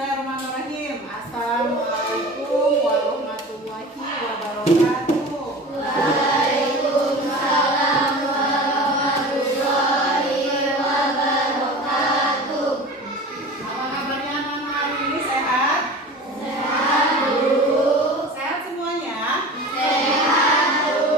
Bismillahirrahmanirrahim. Assalamualaikum warahmatullahi wabarakatuh. Waalaikumsalam warahmatullahi wabarakatuh. Apa kabarnya anak-anak hari ini? Sehat? Sehat, Bu. Sehat semuanya? Sehat, Bu.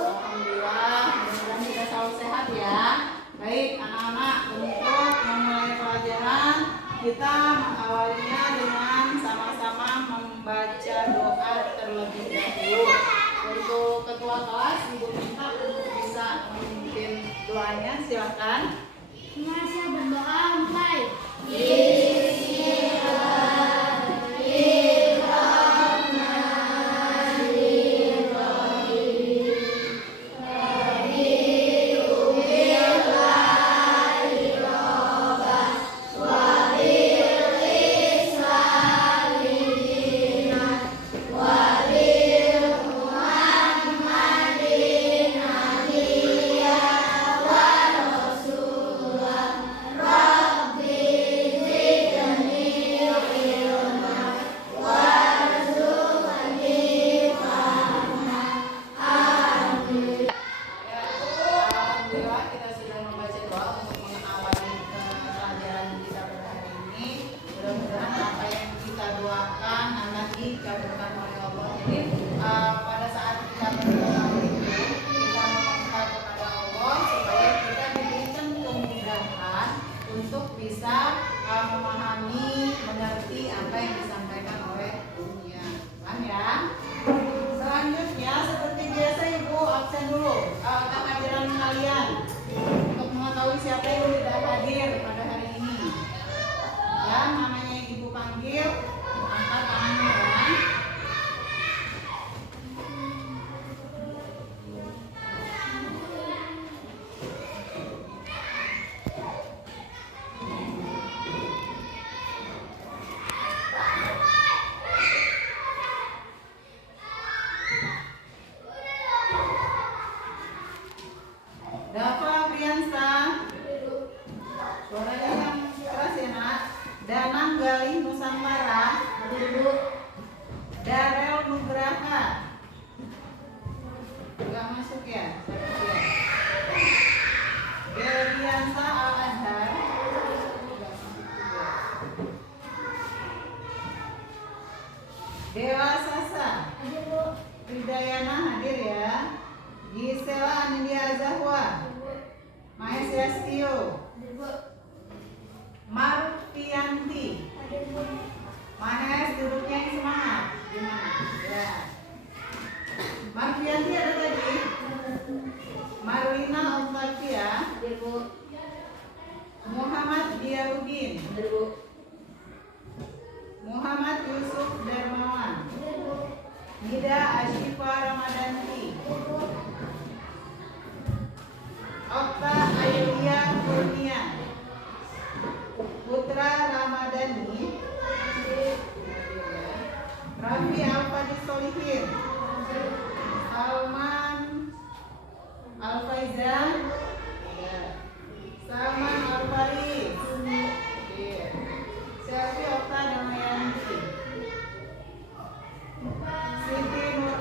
Alhamdulillah, mudah-mudahan kita selalu sehat ya. Baik anak-anak, untuk memulai pelajaran kita mengawalinya dengan sama-sama membaca doa terlebih dahulu. Untuk ketua kelas, Ibu minta untuk bisa memimpin doanya, silakan. Masya berdoa mulai. Alhamdulillah kita sudah membaca doa untuk mengawali pelajaran kita pada hari ini. Mudah-mudahan apa yang kita doakan akan dikabulkan oleh Allah. Jadi pada saat kita berdoa itu kita meminta kepada Allah supaya kita diberikan kemudahan untuk bisa memahami, mengerti apa yang disampaikan oleh dunia. Paham ya? Selanjutnya seperti biasa Ibu absen dulu pelajaran kalian untuk mengetahui siapa yang tidak hadir pada hari ini. Dan namanya yang Ibu panggil, angkat tangannya ya. Dava Priyansa, suaranya yang keras ya nak. Danang Galih Nusantara, Darel Nugraha, nggak masuk ya? Geriansa Al Azhar, Dewa Sasa, Ridayana hadir ya. Gisela Anindya Zahwa, Mahes Yastio, Marfianti, Mahes duduknya yang semangat. Gimana? Ya. Marfianti ada tadi. Marlina Octavia, Muhammad Diyaudin, Muhammad Yusuf Darmawan, Nida Ashifa Ramadanti, Okta Ayulia Kurnia, Putra Ramadhani, Raffi Alfadi Solihin, Salman Alfaizan, Salman Alfaris, Selvi Okta Damayanti, Siti Nur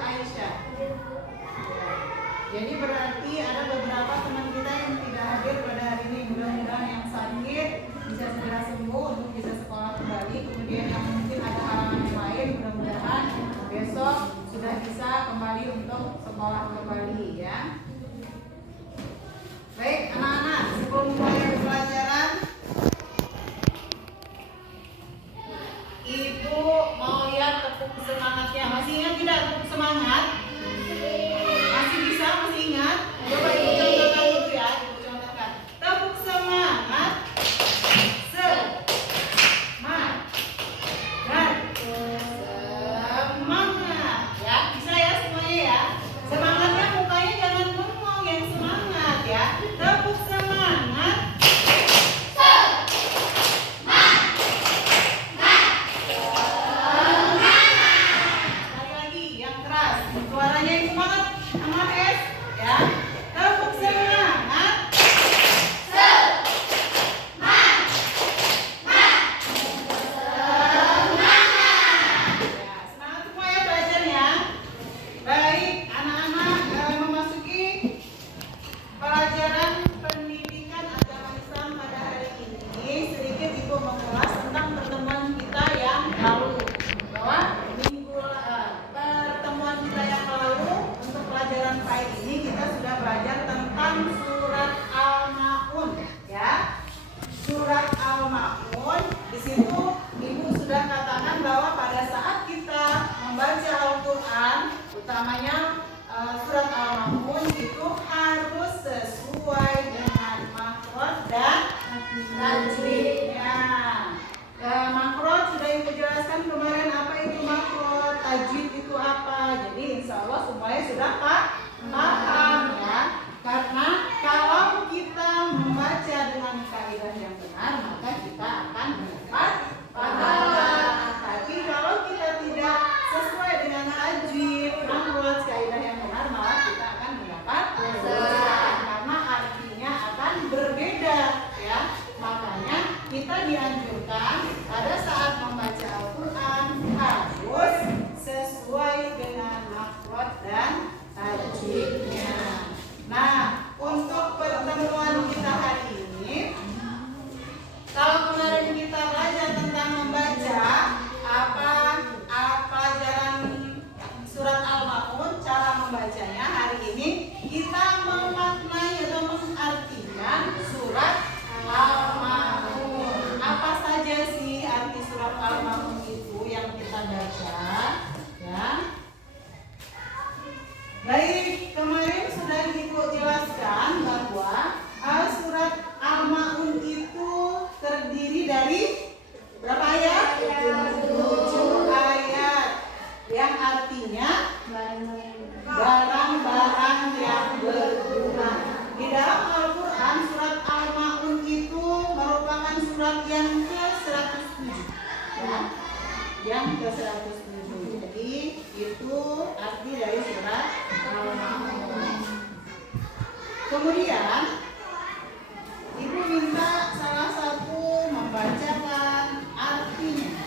namanya surat Al-Ma'un itu harus sesuai dengan makhraj dan tajwidnya. Makhraj sudah Ibu jelaskan kemarin apa itu makhraj, tajwid itu apa. Jadi insya Allah semuanya sudah paham ya. Karena kalau kita membaca dengan kaidah yang benar maka kita akan mendapat pahala. Tapi kalau kita tidak sesuai dengan tajwid, makhraj, kaidah yang benar malah kita akan mendapat dosa karena artinya akan berbeda ya. Makanya kita dianjurkan pada saat membaca Al-Quran harus sesuai dengan makhraj dan tajwidnya. Nah, untuk pertemuan kita hari ini, kalau kemarin kita belajar tentang membaca apa pelajaran surat Al-Ma'un, cara membacanya, hari ini kita memaknai atau mengartikan surat Al-Ma'un. Apa saja sih arti surat Al-Ma'un itu yang kita baca ya? Baik, kemarin sudah Ibu jelaskan bahwa surat Al-Ma'un itu terdiri dari berapa ayat? 7 ayat yang artinya barang-barang yang berguna. Di dalam Al-Quran surat Al-Ma'un itu merupakan surat yang ke-107 ya? Yang ke-107. Jadi itu arti dari surat Al-Ma'un. Kemudian Ibu minta salah satu membacakan artinya.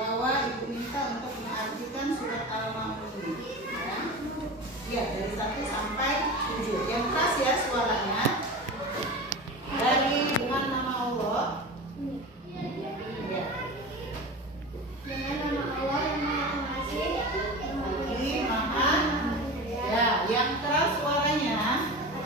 Bahwa Ibu minta untuk mengartikan surat Al-Ma'un ini ya. Ya, dari 1 sampai 7. Yang keras ya suaranya. Dari dengan nama Allah. Ya. Dengan nama Allah yang Maha Pengasih, Lagi maha. Ya, yang keras suaranya.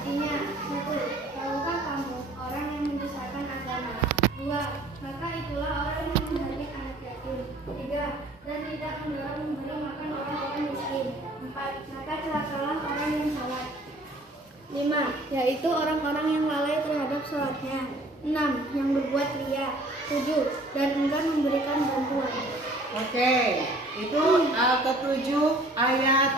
artinya 1. Tahukah kamu orang yang membesarkan agama? 2. Maka itulah orang yang mendidik anak yatim. 3. Dan tidak mendorong memberi makan orang-orang miskin. 4. Maka celakalah orang yang salat. 5. Yaitu orang-orang yang lalai terhadap sholatnya. 6. Yang berbuat ria. 7. Dan enggan memberikan bantuan. Oke, itu ketujuh ayat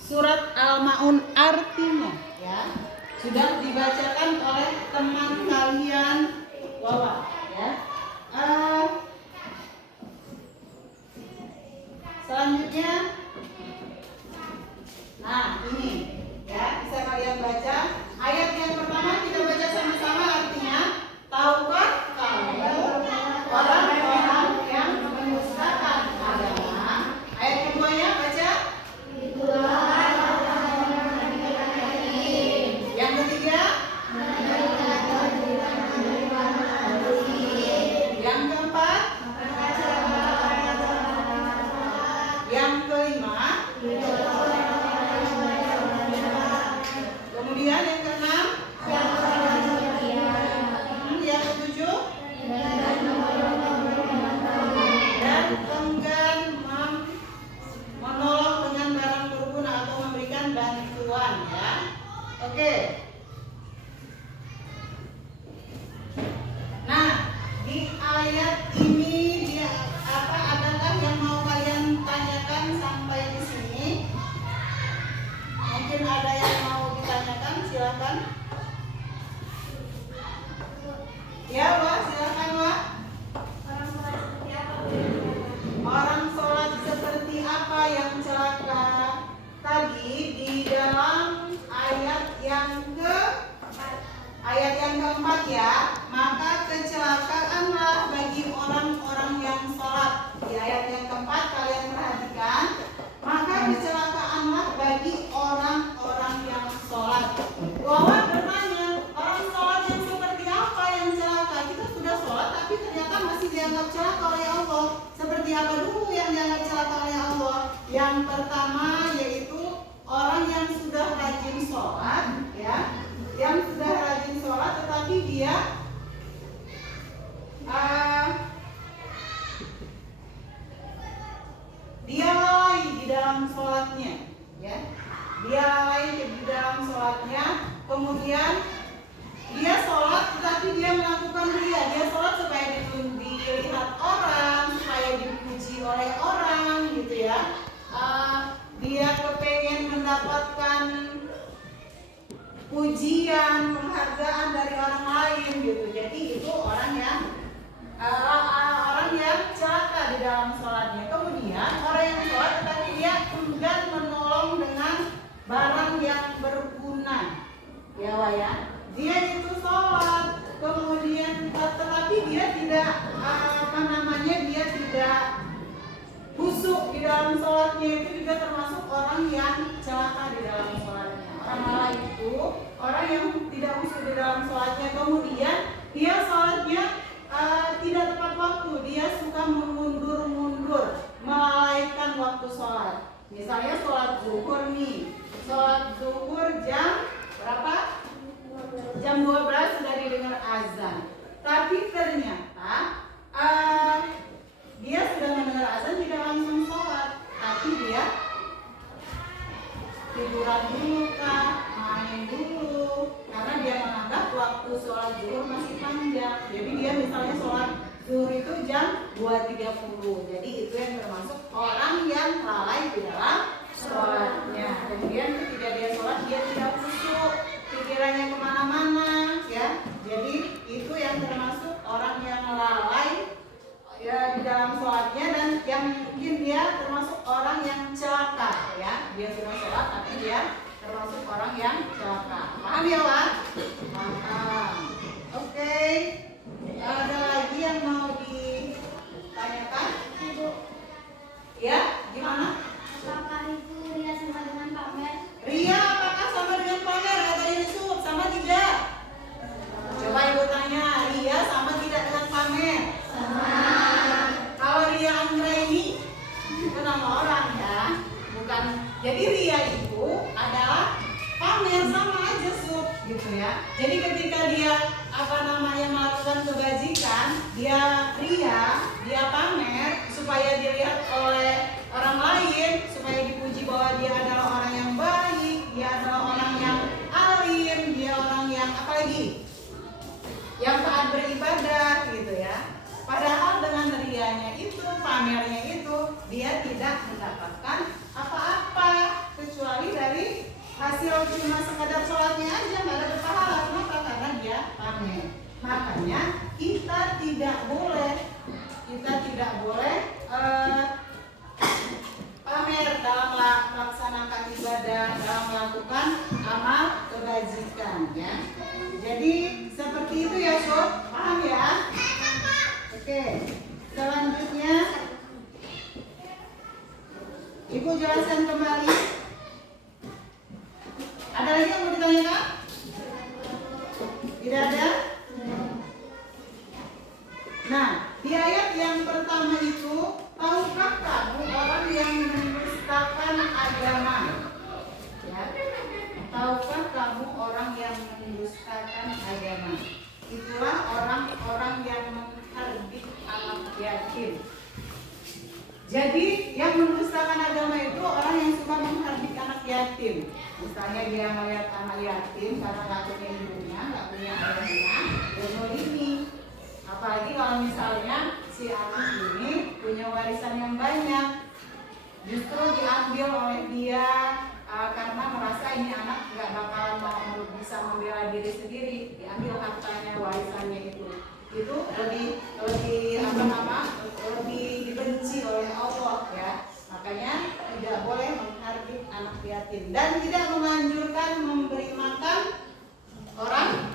surat Al-Ma'un artinya ya. Sudah dibacakan oleh teman kalian Wawa ya. Selanjutnya nah ini ya, bisa kalian baca. Ayat yang pertama kita baca sama-sama artinya. Tahukah kamu orang-orang yang mendustakan agama? Ayat keduanya baca. Yang ketiga. Yang keempat. Yang kelima. Kemudian yang keenam. Yang ketujuh. Dan enggan menolong dengan barang berguna atau memberikan bantuan ya. Oke. Nah, di ayat ini dia adakah yang mau kalian tanyakan sampai di sini? Mungkin ada yang mau ditanyakan, silakan. Ya, Wak, silakan, Wak. Orang sholat seperti apa yang celaka? Tadi di dalam ayat yang keempat ya, maka kecelakaanlah bagi orang-orang yang sholat. Di ayat yang keempat kalian perhatikan, maka kecelakaanlah bagi orang-orang yang sholat. Wawan bertanya, orang sholat yang seperti apa yang celaka? Kita sudah sholat tapi ternyata masih dianggap celaka oleh Allah. Seperti apa dulu yang dianggap celaka oleh Allah? Yang pertama yaitu orang yang sudah rajin sholat ya, yang sudah rajin sholat tetapi dia tetapi dia tidak dia tidak khusyuk di dalam sholatnya, itu juga termasuk orang yang celaka di dalam sholatnya. Orang lalai itu orang yang tidak khusyuk di dalam sholatnya, kemudian dia sholatnya tidak tepat waktu, dia suka mundur-mundur, melalaikan waktu sholat. Misalnya sholat zuhur nih, sholat zuhur jam berapa? Jam 12 sudah didengar azan, tapi ternyata dia sudah mendengar azan tidak langsung sholat, tapi dia tiduran dulu kah, main dulu, karena dia menganggap waktu sholat zuhur masih panjang. Jadi dia misalnya sholat zuhur itu jam 2.30, jadi itu yang termasuk orang yang lalai di dalam sholatnya. Kemudian ketika dia sholat dia tidak khusyuk, pikirannya kemana-mana, ya. Jadi itu yang termasuk orang yang lalai ya di dalam sholatnya, dan yang mungkin dia termasuk orang yang celaka, ya. Dia sudah sholat tapi dia termasuk orang yang celaka. Paham ya, Wak? Paham. Oke. Ada lagi yang mau ditanyakan? Ibu, Ya, gimana? apakah itu ria sama dengan pamer? Ria apakah sama dengan pamer? Kata Yusuf, sama tidak? Coba ibu tanya, ria sama tidak dengan pamer? Sama. Kalau Ria Anggraini itu nama orang, ya, bukan. Jadi ria itu adalah pamer, sama aja Sub, gitu ya. Jadi ketika dia melakukan kebajikan, dia ria, dia pamer supaya dilihat oleh orang lain, supaya dipuji bahwa dia adalah orang yang baik, dia adalah orang yang alim, dia orang yang apalagi yang taat beribadah, gitu ya. Padahal dengan rianya itu, pamernya itu, dia tidak mendapatkan apa-apa kecuali dari hasil cuma sekadar sholatnya aja, nggak ada berpahala. Kenapa? Karena dia pamer. Makanya kita tidak boleh pamer dalam melaksanakan ibadah, dalam melakukan amal kebajikan, ya. Jadi seperti itu ya, Sob. Paham ya? Oke. Selanjutnya Ibu jelaskan kembali. Ada lagi yang mau ditanyakan? Tidak ada? Nah, di ayat yang pertama itu, tahukah kamu orang yang mendustakan agama? Ya. Tahukah kamu orang yang mendustakan agama? Itulah orang-orang yang menghardik anak yatim. Jadi yang mendustakan agama itu orang yang suka menghardik anak yatim. Misalnya dia melihat anak yatim karena nggak punya ibunya, nggak punya ayahnya, dia zolimi. Apalagi kalau misalnya si anak ini punya warisan yang banyak, justru diambil oleh dia karena merasa ini anak nggak bakalan mau bisa membela diri sendiri, diambil hartanya, warisannya itu lebih dibenci oleh Allah, ya. Makanya tidak boleh menghardik anak yatim dan tidak menganjurkan memberi makan orang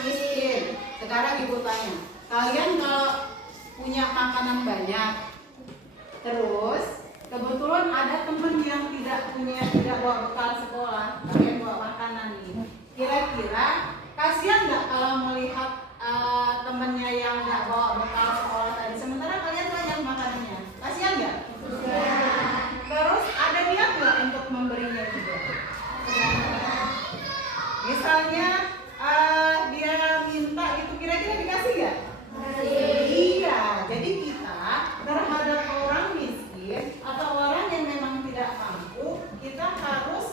miskin. Sekarang ibu tanya, kalian kalau punya makanan banyak, terus kebetulan ada teman yang tidak bawa bekal sekolah, kalian bawa makanan nih, kira-kira kasihan nggak kalau melihat temennya yang nggak bawa bekal sekolah tadi, sementara kalian banyak makanannya, kasihan nggak? Terus ada niat nggak untuk memberinya juga? Misalnya dia minta itu, kira-kira dikasih nggak? Iya, jadi kita terhadap orang miskin atau orang yang memang tidak mampu, kita harus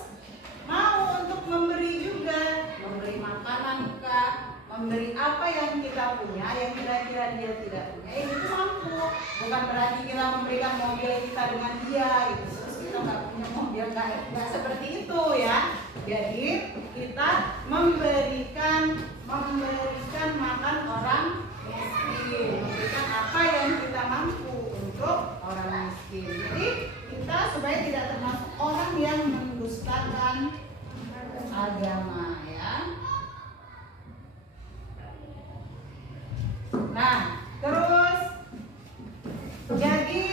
mau untuk memberi juga, memberi makanan kah, memberi apa yang kita punya, yang kira-kira dia tidak punya, itu mampu. Bukan berarti kita memberikan mobil kita dengan dia, itu terus kita nggak punya mobil, nggak seperti itu, ya. Jadi kita memberikan makan orang miskin, memberikan apa yang kita mampu untuk orang miskin. Jadi kita supaya tidak termasuk orang yang mendustakan agama, ya. Nah, terus jadi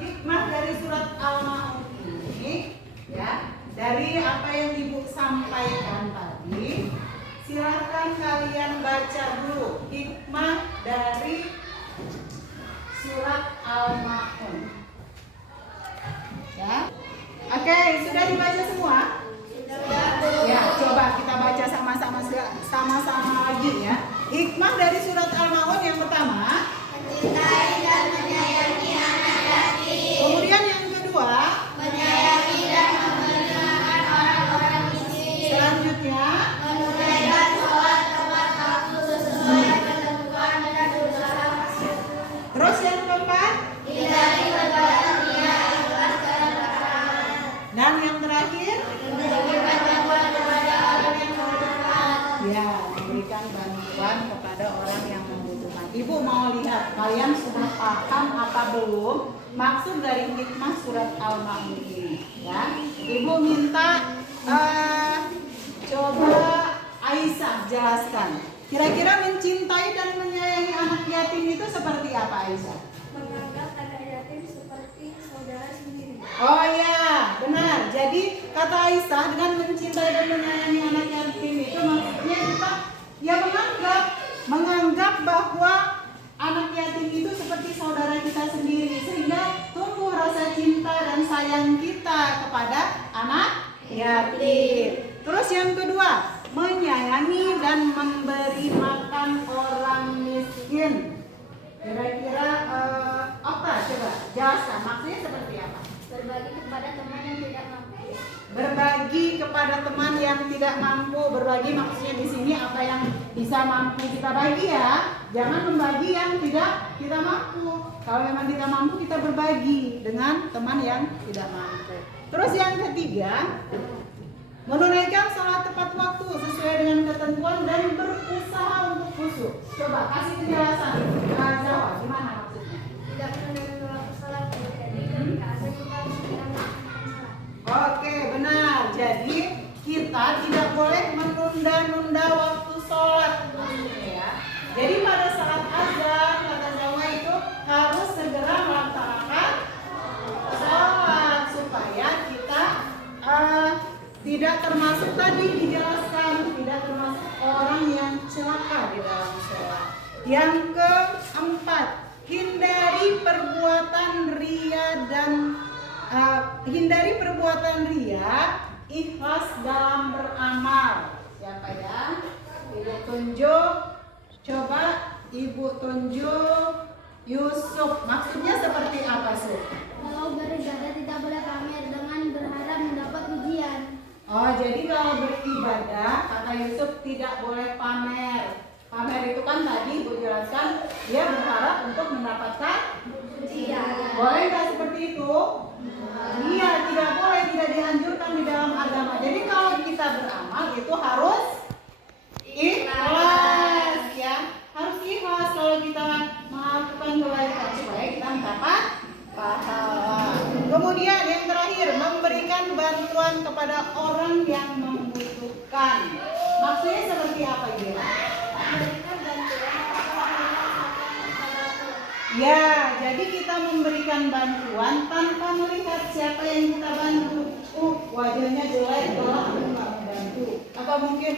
hikmah dari surat Al-Ma'un ini ya, dari apa yang Ibu sampaikan tadi, silakan kalian baca dulu hikmah dari surat Al-Ma'un. Ya. Oke, sudah dibaca semua? Ya, coba kita baca sama-sama lagi ya. Hikmah dari surat Al-Ma'un yang pertama, Mencintai dan menyayangi anak yatim. kemudian yang kedua, Menyayangi dan memberi makan orang-orang miskin. selanjutnya, Menunaikan sholat tepat waktu sesuai ketentuan dan berusaha maksimal. terus yang keempat, Hindari perbuatan ria, ikhlas dan berharap. dan yang terakhir, Memberikan bantuan kepada orang yang membutuhkan. ya, memberikan bantuan kepada orang yang membutuhkan. Ibu mau lihat kalian sudah paham apa belum maksud dari hikmah surat Al-Ma'un ini ya. Ibu minta coba Aisyah jelaskan. Kira-kira mencintai dan menyayangi anak yatim itu seperti apa, Aisyah? Menganggap anak yatim seperti saudara sendiri. Oh ya, benar. Jadi kata Aisyah dengan mencintai dan menyayangi anak yatim itu maksudnya kita ya menganggap bahwa anak yatim itu seperti saudara kita sendiri, sehingga tumbuh rasa cinta dan sayang kita kepada anak yatim. Terus yang kedua, menyayangi dan memberi makan orang miskin. Kira-kira apa? Coba jelaskan maksudnya seperti apa? Berbagi kepada teman yang tidak mampu. Berbagi kepada teman yang tidak mampu. Berbagi maksudnya di sini apa yang bisa mampu kita bagi ya. Jangan membagi yang tidak kita mampu. Kalau memang kita mampu, kita berbagi dengan teman yang tidak mampu. Terus yang ketiga, menunaikan sholat tepat waktu sesuai dengan ketentuan dan berusaha untuk khusyuk. Coba kasih penjelasan. Jawab, gimana maksudnya? Tidak menunda waktu sholat. Jadi ketika azan kita harus tidak melakukan sholat. Oke, benar. Jadi kita tidak boleh menunda-nunda waktu sholat ya. Jadi pada saat azan kata Jawa itu harus segera melaksanakan sholat supaya kita tidak termasuk tadi dijelaskan, tidak termasuk orang yang celaka di dalam sholat. Yang keempat, hindari perbuatan ria dan ikhlas dalam beramal. Siapa ya? Ibu tunjuk. Coba Ibu tunjuk Yusuf. Maksudnya seperti apa sih? Kalau beribadah tidak boleh pamer dengan berharap mendapat ujian. Oh, jadi kalau beribadah kata Yusuf tidak boleh pamer. Pamer itu kan tadi Ibu jelaskan dia berharap untuk mendapatkan Ujian. Boleh nggak seperti itu? Iya, tidak boleh, tidak dianjurkan di dalam agama. Jadi kalau kita beramal itu harus ikhlas ya. Harus ikhlas kalau kita melakukan kebaikan supaya kita mendapat pahala. Kemudian yang terakhir, memberikan bantuan kepada orang yang membutuhkan. Maksudnya seperti apa gitu? Memberikan bantuan Ya, jadi kita memberikan bantuan tanpa melihat siapa yang kita bantu. Wajahnya jelek, galak, aku nggak mau bantu. Atau mungkin,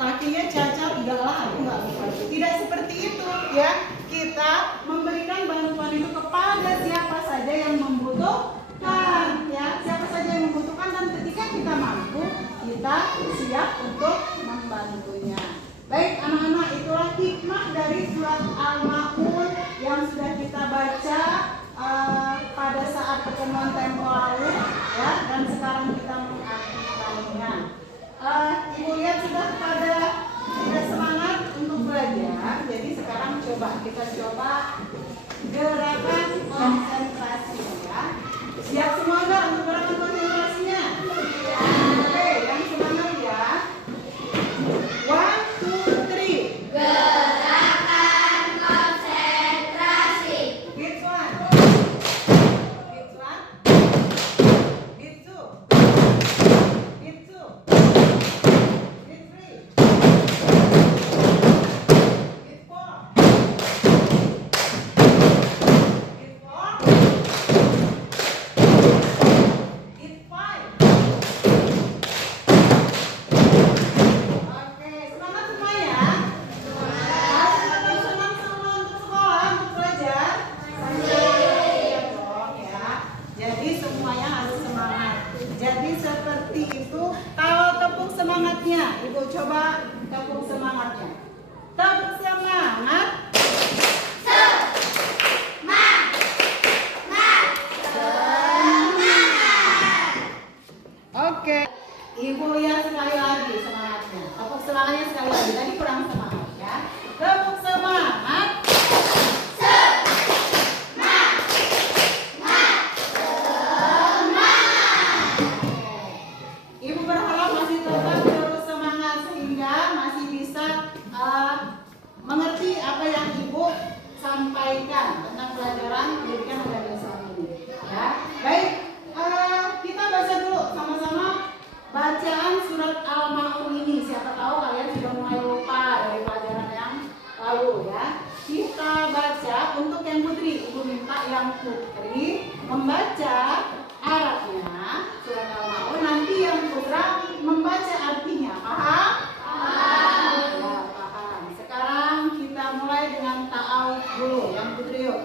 kakinya cacat, galak, aku nggak mau bantu. Tidak seperti itu, ya. Kita memberikan bantuan itu kepada siapa saja yang membutuhkan, ya. Siapa saja yang membutuhkan dan ketika kita mampu, kita siap untuk membantunya. Baik anak-anak, itulah hikmah dari surat Al-Ma'un yang sudah kita baca pada saat pertemuan tempo lalu ya, dan sekarang kita mengartikannya. Ibu lihat sudah pada tidak semangat untuk belajar, jadi sekarang kita coba gerakan konsentrasi ya. Siap semua nggak untuk gerakan konsentrasinya? Oke, yang semangat ya. 1, 2, 3. Gerakan konsentrasi. Beat 1. Beat 1. Beat 2. Beat 2. Beat 3. Beat 4. kita baca untuk yang putri. Ibu minta yang putri membaca Arabnya surat Al-Maun, nanti yang putra membaca artinya. Paham? Paham. Ya, paham. Sekarang kita mulai dengan ta'awudz dulu. Yang putri yuk.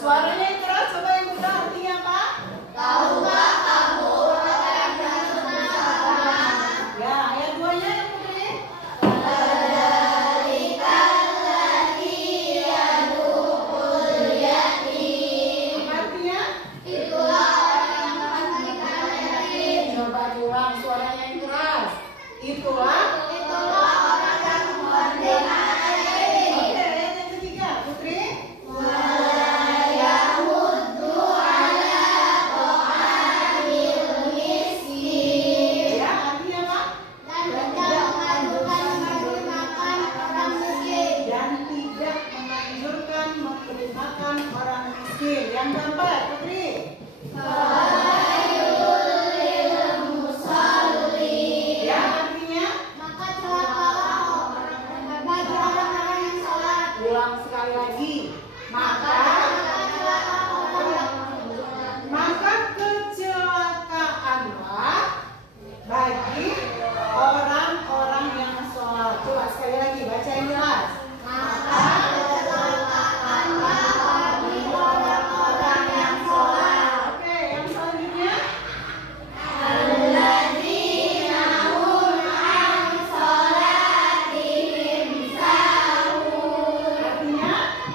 Suaranya yang keras, coba yang muda artinya apa? Tahukah kamu orang yang bersama? Ya, ayat 2-nya yang putri. Apa artinya? Coba diulang suaranya yang keras. Itulah. Oke, ayat yang ketiga, putri. Ya, artinya apa? Dan tidak menganjurkan memberi makan orang miskin. Yang keempat, putri. Ya, artinya? Ulang sekali lagi. Maka kecelakaanlah bagi orang-orang yang sholat. Coba sekali lagi baca yang jelas. Oke, yang selanjutnya. Artinya?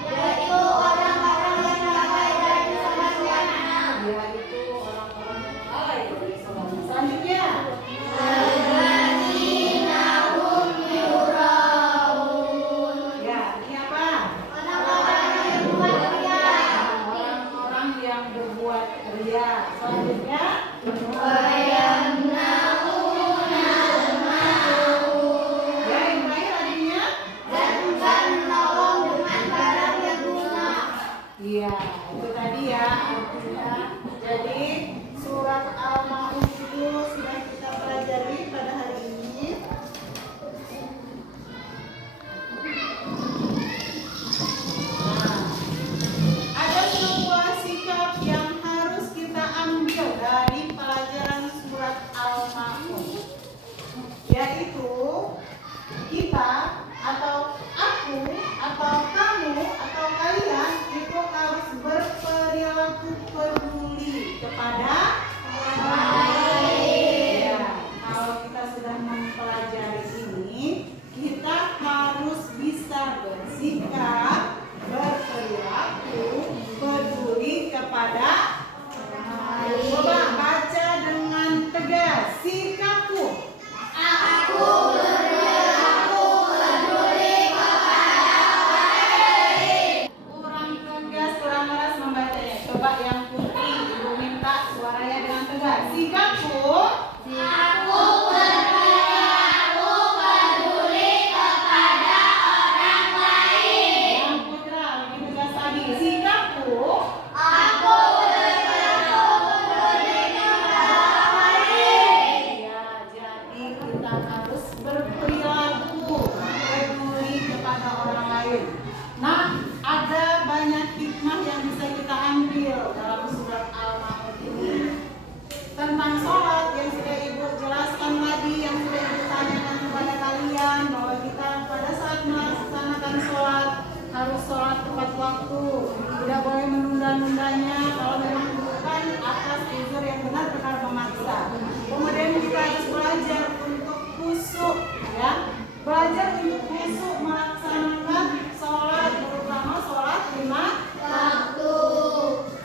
Yaitu orang-orang yang lalai dari sholat. Selanjutnya. Ya, ini apa? Orang-orang yang berbuat ria. Selanjutnya. Ya, yang terakhir artinya? Iya, itu tadi ya artinya. Jadi surat Al-Maun itu sudah kita pelajari pada hari ini. Nah, ada sebuah sikap yang harus kita ambil dari pelajaran surat Al-Maun, yaitu kita atau aku atau kamu atau kalian itu harus berperilaku peduli kepada orang lain. Ya, kalau kita sudah mempelajari ini, kita harus bisa bersikap berperilaku peduli kepada orang lain. Coba baca dengan tegas. Sikapku. Kurang tegas, kurang keras membacanya. Coba yang putih, ibu minta suaranya dengan tegas. Sikapku. Yang putra lebih tegas lagi. Sikapku. Ya, jadi kita harus berperilaku peduli kepada orang lain. Nah, ada banyak hikmah yang bisa kita ambil dalam surat Al-Maun ini. Tentang sholat yang sudah ibu jelaskan tadi, yang sudah ibu tanyakan kepada kalian, bahwa kita pada saat melaksanakan sholat harus sholat tepat waktu, tidak boleh menunda-nundanya kalau memang bukan atas uzur yang benar-benar memaksa. Kemudian kita harus belajar untuk khusyuk, ya, belajar untuk khusyuk melaksanakan sholat, terutama sholat 5 waktu.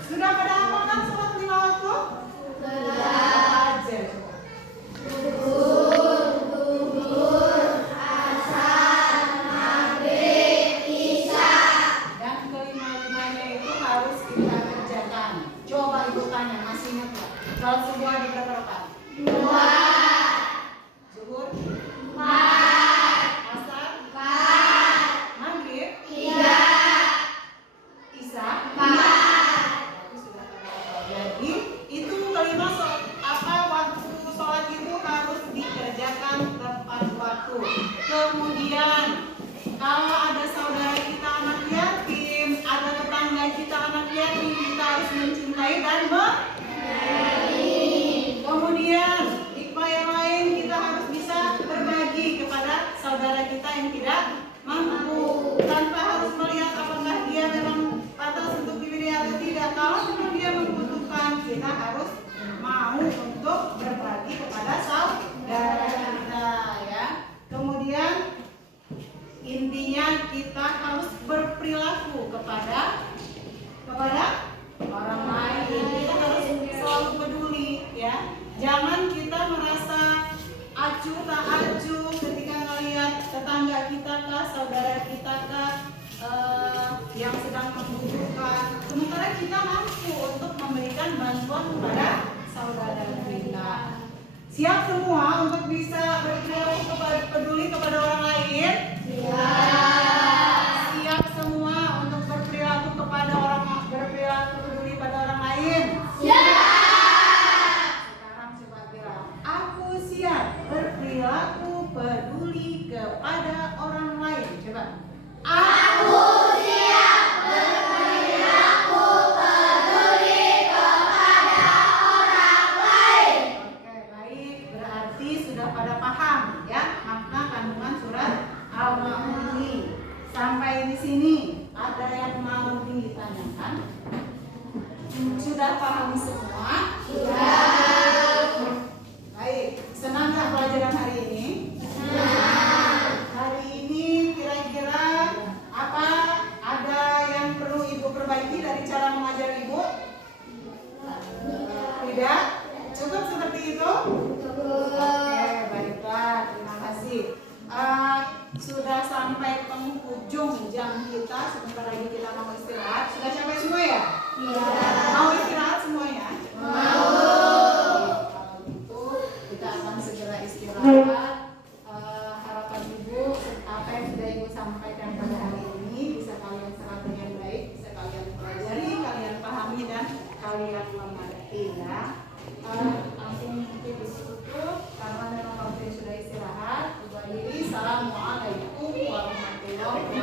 Sudah pada hafal kan sholat 5 waktu? Aja. Yang kelima-limanya Sholat subuh ada berapa rakaat? 2. Zuhur? 4. Asar? 4. Maghrib? 3. Isya? 4. Sudah pada. Jadi itu kelima waktu sholat itu harus dikerjakan tepat waktu. Kemudian kalau ada saudara kita anak yatim, ada tetangga kita anak yatim, kita harus mencintai dan kemudian hikmah yang lain, kita harus bisa berbagi kepada saudara kita yang tidak mampu, tanpa harus melihat apakah dia memang pantas untuk diberi atau tidak. Kalau memang dia membutuhkan, kita harus mau untuk berbagi kepada saudara kita, ya. Kemudian intinya kita harus berperilaku kepada orang lain. Kita harus selalu peduli, ya. Jangan kita merasa acuh tak acuh ketika melihat tetangga kita kah, saudara kita kah yang sedang membutuhkan, sementara kita mampu untuk memberikan bantuan kepada saudara kita. Siap semua untuk bisa berperilaku peduli kepada orang lain? Siap semua untuk berperilaku peduli pada orang lain? Sekarang coba bilang, aku siap berperilaku peduli kepada orang lain. Coba. Aku siap berperilaku peduli kepada orang lain. Oke, baik. Berarti sudah pada paham, ya, makna kandungan surat Al-Ma'un ini. Sampai di sini ada yang mau ditanyakan? Sudah paham semua? Sudah. Baik, senang nggak pelajaran hari ini? Senang. Hari ini kira-kira apa? Ada yang perlu Ibu perbaiki dari cara mengajar Ibu? Tidak? Cukup seperti itu? Oke, baiklah. Terima kasih. Sudah sampai penghujung jam kita. Sebentar lagi kita mau istirahat. Sudah sampai semua ya? Iya. Mau istirahat semuanya? Mau. Kalau gitu kita akan segera istirahat. Harapan Ibu apa yang sudah Ibu sampaikan pada hari ini bisa kalian serap dengan baik, bisa kalian pelajari, kalian pahami dan kalian mengerti, ya. Langsung mungkin ditutup karena memang waktu sudah istirahat. Assalamualaikum warahmatullahi wabarakatuh.